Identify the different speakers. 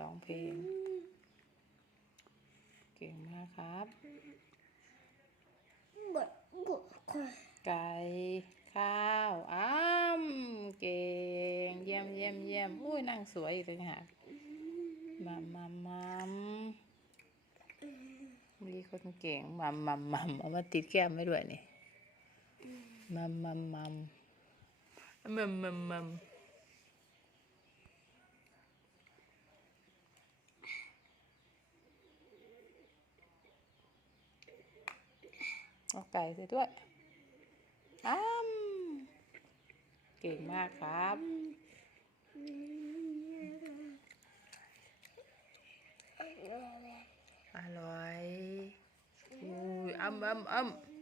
Speaker 1: ร้องเพลง เก่งมากครับ ไก่ข้าวอ้ำเก่ง เยี่ยมเยี่ยมเยี่ยมอุ้ยนั่งสวยอีกเลยค่ะมัมมัมมัมมีคนเก่งมัมมัมมัมเอามาติดแก้มไว้ด้วยนี่มัมมัมมัมมัมมัมมัม เอาไก่ใส่ด้วยอ้ำเก่งมากครับ อร่อยอุ้ยอ้ำอ้ำอ้ำ